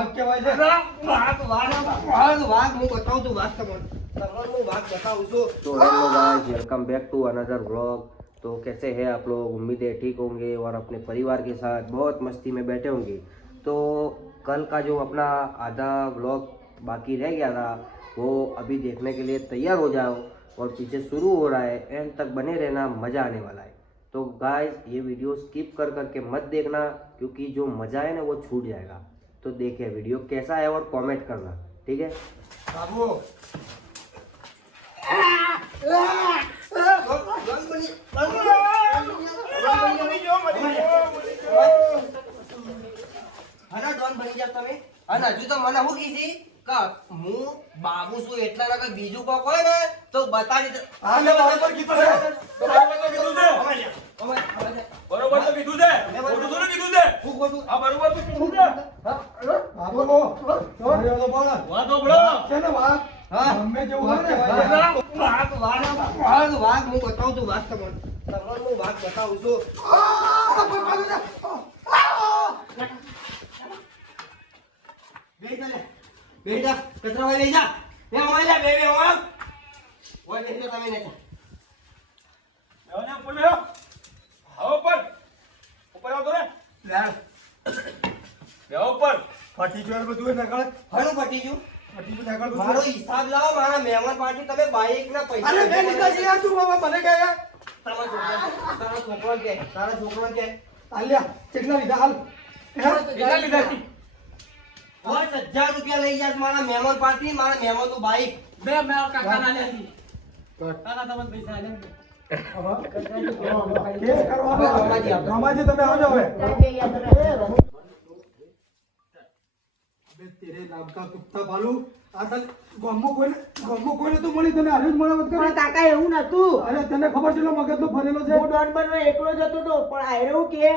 વાઘ કહેવાય છે. વાઘ હું બતાવું છું. વાઘ તમને હું વાઘ બતાવું છું. तो hello guys, welcome back to another vlog. तो कैसे हैं आप लोग? उम्मीद है ठीक होंगे और अपने परिवार के साथ बहुत मस्ती में बैठे होंगे। तो कल का जो अपना आधा व्लॉग बाकी रह गया था वो अभी देखने के लिए तैयार हो जाओ और पीछे शुरू हो रहा है, एंड तक बने रहना, मज़ा आने वाला है। तो गाइस ये वीडियो स्किप कर करके मत देखना, क्योंकि जो मज़ा है ना वो छूट जाएगा। तो देखिए वीडियो कैसा है और कमेंट करना, ठीक है? બાબુ હના ડોન બની જાવ તમે. અને હજુ તો મને શું કીધી કે હું બાબુ છું એટલા ના કઈ બીજું કોક હોય ને તો બતાવી દે. આને બરાબર કીધું છે. બરાબર તો કીધું છે. બરોબર તો કીધું છે. ખોટું થોડું કીધું છે. હું ખોટું આ બરોબર તો કીધું છે. બાબુ માર્યો તો બોલ. વાત સાંભળો. છે ને વાઘ. હા. ગમે જેવું હોય ને કહેવાય છે. વાઘ હું બતાવું છું. વાઘ તમને હું વાઘ બતાવું છું. બેટા કચરા વાળી લઈ જા. બે ઓય લે બે ઓય. ઓય દેખો તમે ને. બેહો ને ઉપર બેહો. આવો ઉપર. ઉપર આવો તો રે. બેહો ઉપર. ફાટી ગયું બધું એ નકળ. હણું પટી ગયું. ફાટી ગયું નકળ બધું. મારો હિસાબ લાવો. મારા મહેમાન પાર્ટી તમે બાઈક ના પૈસા અરે બે નીકળ છે યાર તું બાબા મને કહે યાર. તારા છોકરો કે આલ્યા કેટલા લીધા હાલ. કેટલા લીધા છે? 10,000 રૂપિયા લઈ જાય મારા મહેમાન પાર્ટી. મારા મહેમાન નું બાઈક બે મેં કાકા ના લેતી કાકા તમને પૈસા આલે કેસ કરવાનો. રમાજી તમે આવજો હવે. તેરે નામ કા કુત્તા બાલુ આ તને ગમો કોઈને તો મળી તને હારે જ મળાવત કરે. પણ કાકા એવું નતું અરે તને ખબર છે મગજનો ફરેલો છે. હું ડોન બનવા એકલો જતો તો પણ આયરો કે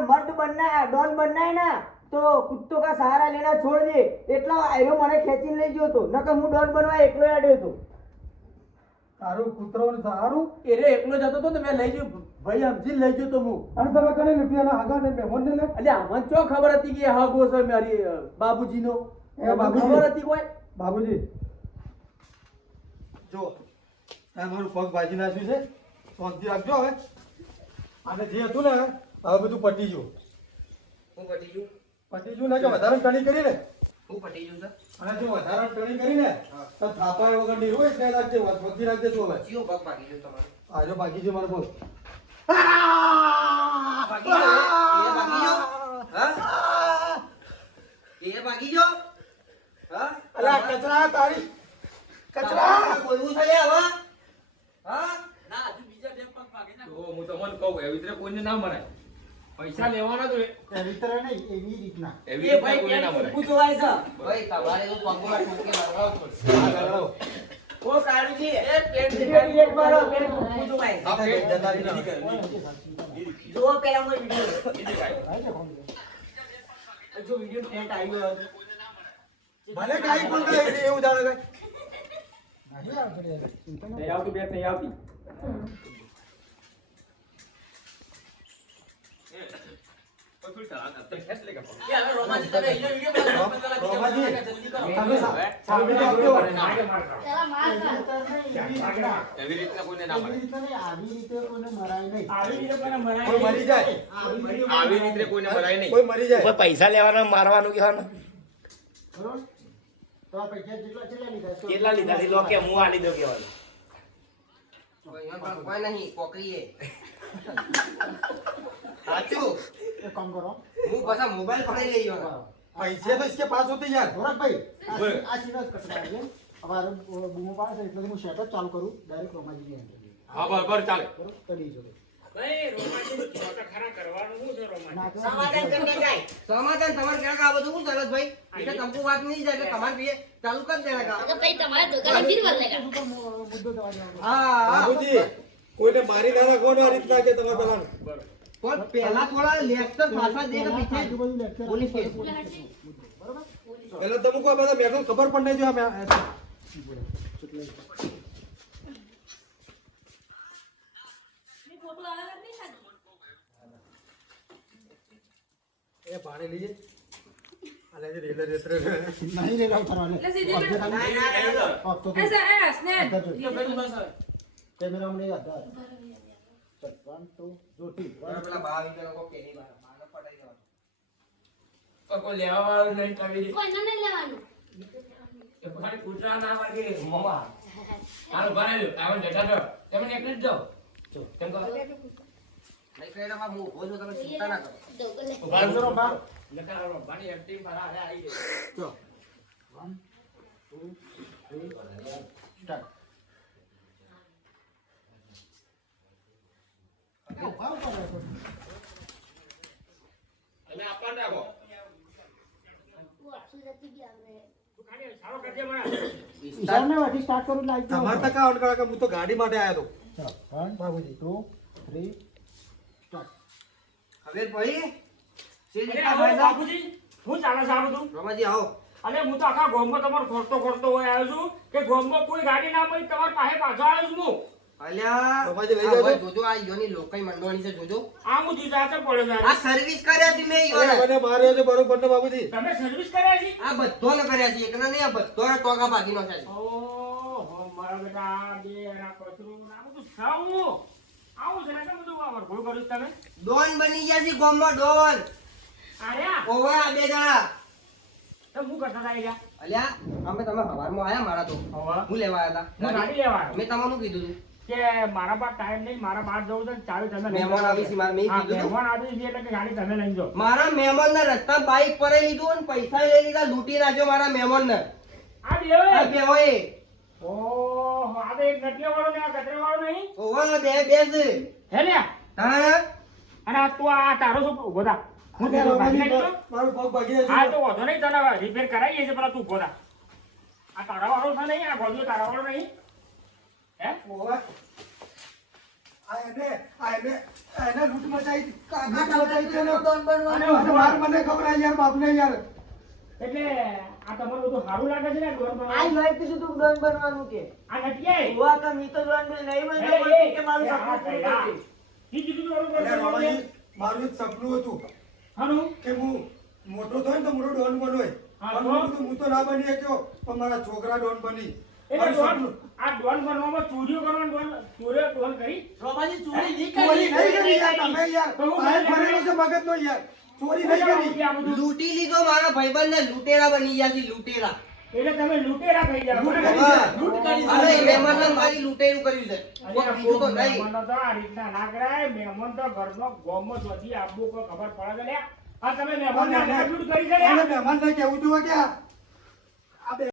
મર્દ બનના ડોન બનનાય ના તો કુત્તો કા સહારા લેના છોડ દે એટલા આયરો મને ખેંચીને લઈ ગયો તો નકર હું ડોન બનવા એકલો આડ્યો તો તારું કૂતરો ને સારું. એરે એકલો જતો તો ને મેં લઈ ગયો ભાઈ સમજી લઈ ગયો તો હું અને તમે કને લૂટિયાના આગા ને મહેમાન ને લે. એટલે આમાં ચો ખબર હતી કે હા ગો છે મારી બાબુજીનો એ બાબુજી. ખબર હતી કોઈ બાબુજી જો આ મારું પગ ભાજી નાખ્યું છે. શાંતિ રાખજો હવે. અને જે હતું ને હવે બધું પટી ગયું. હું પટી ગયું. પટી ગયું ને કે વધારે ટણી કરી ને. હું પટી ગયું સર. અને જો વધારે ટણી કરી ને તો થાપાય વગર નહીં હોય એટલે રાખજે વધી રાખજે તું હવે. જીઓ પગ ભાગી ગયો તમારો. આજો બાકી છે મારો પગ. ભાગી ગયો. એ ભાગી ગયો. હા એ ભાગી ગયો. હા અલા કચરા તારી કચરા બોલવું છે લે હવે. હા ના હજુ બીજા બે પગ ભાગે ના તો હું તમને કહું એવી રીતે કોઈને ના મરાય. પૈસા લેવાના તો એવી તરહ નહીં એવી રીતના. એવી એ રીતે ભાઈ કોઈને ના કેમ મરાય. પૂછવાય છે ભાઈ તમારે તો પગમાં ઠોકે લગાવવું પડશે. હા લગાડો. ઓ કાળુજી એ પેટ મારો પેટ પૂછવાય આ પેટ જતારી જો પેલા મોય વિડિયો દીદી ભાઈ. જો વિડિયો નેટ આવ્યો ભલે કાઈ પણ કરે એવું જાણે કઈ. નહીં આવતી બેટ નહીં આવતી. પકડ તા આ તે ખેંચ લે કે પકડ. કે હવે રોમાજી તમે હીરો વિડિયો બનાવો રોમાજી, જલ્દી કરો તમે સામે આવજો. એવી રીતે કોઈને ના મરાય. આવી રીતે કોને મરાય કોઈ મરી જાય. આવી રીતે કોઈને મરાય નહીં. કોઈ મરી જાય. પૈસા લેવાના મારવાનું કહેવાનું. કેટલા લીધા છે લો કે હું આલી દઉં કહેવાનું. કોઈ નહીં કોકરીએ સાચું. एक काम करो હું પાછા મોબાઈલ પકડી લઈ ગયો. पैसे तो इसके पास होते यार. गोरख भाई આ સીધા જ કચરા છે અમારે બૂમો પાડે છે એટલે હું સેટઅપ ચાલુ કરું ડાયરેક્ટ રોમાજી ની અંદર હા બરાબર ચાલે. બરોબર કરી જો ભાઈ રોમાજી છોટા ખરા કરવાનું શું છે રોમાજી સમાધાન કરીને જાય. સમાધાન તમારે ક્યાંક આ બધું શું ચાલે છે ભાઈ? એટલે તંબુ વાત નહીં જાય એટલે તમારે પીએ ચાલુ કરી દેના કા. अगर भाई तुम्हारे दुकान फिर बदलेगा મુદ્દો દવા દેવાનો હા बाबूजी કોઈને મારી ના રાખો ને આ રીતના કે તમારે પેલા પણ પહેલા થોડા લેક્ચર પાછા દે કે પીછે આજુબાજુ લેક્ચર પોલીસ કેસ. બરોબર પેલા તમે કોઈ બધા મેં ખબર પણ નહીં જો અમે એ પાણી લઈએ અલે જે રેલર રેતરે નહીં રે રાવ થરવા લે એટલે સીધી પગજે ખાલી પગ તો એસા એસ ને કેમેરા માં યાદ ચલ 1 2 જોટી પેલા બાવી કે લોકો કેની બાને પટાઈ દેવાનું. કોઈ લેવા વાળું નહીં કવિ કોઈ ન લેવાનું એ ભાઈ કૂતરા ના વાગે મમા હાલો ભરાયો આવન જતા દો તમે એકલી જ જાઓ જો કેમ કહો નહીં કહેડા બા હું ઉભો છું, તમે ચિંતા ના કરો. ડોગલે ઉભા કરો બા લખાડો બાની એક્ટિંગ પર આ આવી ગઈ ચલો 1 2 3 સ્ટાર્ટ અને આપણ રાખો વાસુ જતી ગયા મે તું ખાલી સારો કરજે મને ઈશાન ને વાથી સ્ટાર્ટ કરું લાઈક તમારે તો કાઉન્ટ કરા કે હું તો ગાડી માટે આવ્યો તો ચલો 1 બાબુજી 2 3 સ્ટાર્ટ હવે ભાઈ સીધી અરે કા આવો ભાઈ બાપુજી હું ચાલે સારું તું રમાજી આવો. અરે હું તો આખા ગોમમાં તમારો ખોરતો હોય આવ્યો છું કે ગોમમાં કોઈ ગાડી ના મળી તમારા પાસે પાછો આવ્યો છું હું અલ્યા રમાજી લઈ આ જાજો. ભાઈ જોજો, આ ઈયોની લોકઈ મંડોળી છે જોજો. આ હું જીજાતે પડ્યો આ છે સર્વિસ કર્યા છે મેં ઈયોને. મને માર્યો છે બરોબર ને બાબુજી તમે સર્વિસ કર્યા છે આ બધોને કર્યા છે, એકલા નહીં, આ બધોને ટોકા ભાગી નાખ્યા છે. ઓહો મારા બેટા આ બે આ કચરું આ બધું સાવું આવું છે ને કે બધું આ ભૂલ કર્યું છે તમે ડોન બની ગયા છે ગોમમાં ડોન. આર્યા ઓવે આ બે જણા. તો હું કરતા હતા ગયા અલ્યા અમે તમે સવારમાં આયા મારા તો હવે હું લેવા આયા હું હતા ગાડી લેવા આવ્યો. મેં તમને કીધું હતું કે મારા પાસે ટાઈમ નહીં મારા બહાર જવું છે ચાવી તમે લઈ મહેમાન જાઓ. આવી છે, મારે મેં હા, કીધું હતું. મહેમાન આવી છે એટલે કે ગાડી તમે લઈ જાઓ મારા મહેમાનના રસ્તા બાઈક પર લીધું અને પૈસા લઈ લીધા, લૂંટી નાખ્યો મારા મહેમાનને. આ બે આ બે હોય. ઓહો આ તો એક નટિયા વાળો ને આ કચરા વાળો નહીં ઓવે બે બેસ. હે ને તાણે અને આ તું આ તારો શું ઉભો થા હું અરે તો ભાગી રમાજી, નાખ્યો. મારું પગ ભાગી હા જાય તો વાંધો નહીં તને રિપેર કરાવીએ છે પેલા તું ઉભો થા આ તારા વાળો છે નહીં આ બાજુ તારા વાળો નહીં હે ઓવા આ એને લૂંટ મચાઈ છે ને અને માર મને ખબર આ યાર બાપને યાર એટલે આ તમારું બધું સારું લાગે છે ને ડોન આ મેં કીધું તું ડોન બનવાનું કે આ નટિયાએ હુઆ કે મી તો ડોન બન નહીં બન્યો એ, પણ કે મારું એ, સપનું આ પૂરું કઈરા. કરી. ઈ કીધું તું અને બરોબર રમાજી, મારું એક સપનું હતું હાનું કે હું મોટો થયો ને તો મોટો ડોન બનોય હા, પણ તો? મેં કીધું હું તો ના બની શક્યો પણ મારા છોકરા ડોન બની એટલે મારું ડોન સપનું. આ ડોન બનવામાં ચોરીઓ કરવાનું ડોન કરી રોમાજી ચોરી નહીં ચોરી કરી. નહીં કરી યાર તમે યાર તો હું આ મને ફરેલો છે મગજનો યાર ચોરી નહીં કરી આ બધું લૂંટી લીધો મારા ભાઈબંધને, લૂંટેરા બની ગયા છે, લૂંટેરા. એટલે તમે લૂંટેરા થઈ ગયા લૂંટ બરાબર? કરી. હા. લૂંટ કરી. અરે એ મહેમાનને મારી લૂંટેરું કર્યું છે. કોઈ બીજું તો નહીં. મહેમાનો તો આ રીતના ના કરાય મહેમાન તો ઘરમાં ગોમમાં શોધી આપવું કોઈ ખબર પડે છે લ્યા. આ તમે મહેમાનને અને લૂંટ કરી છે અને લ્યા. મહેમાનને કહેવું જોઈએ કે આ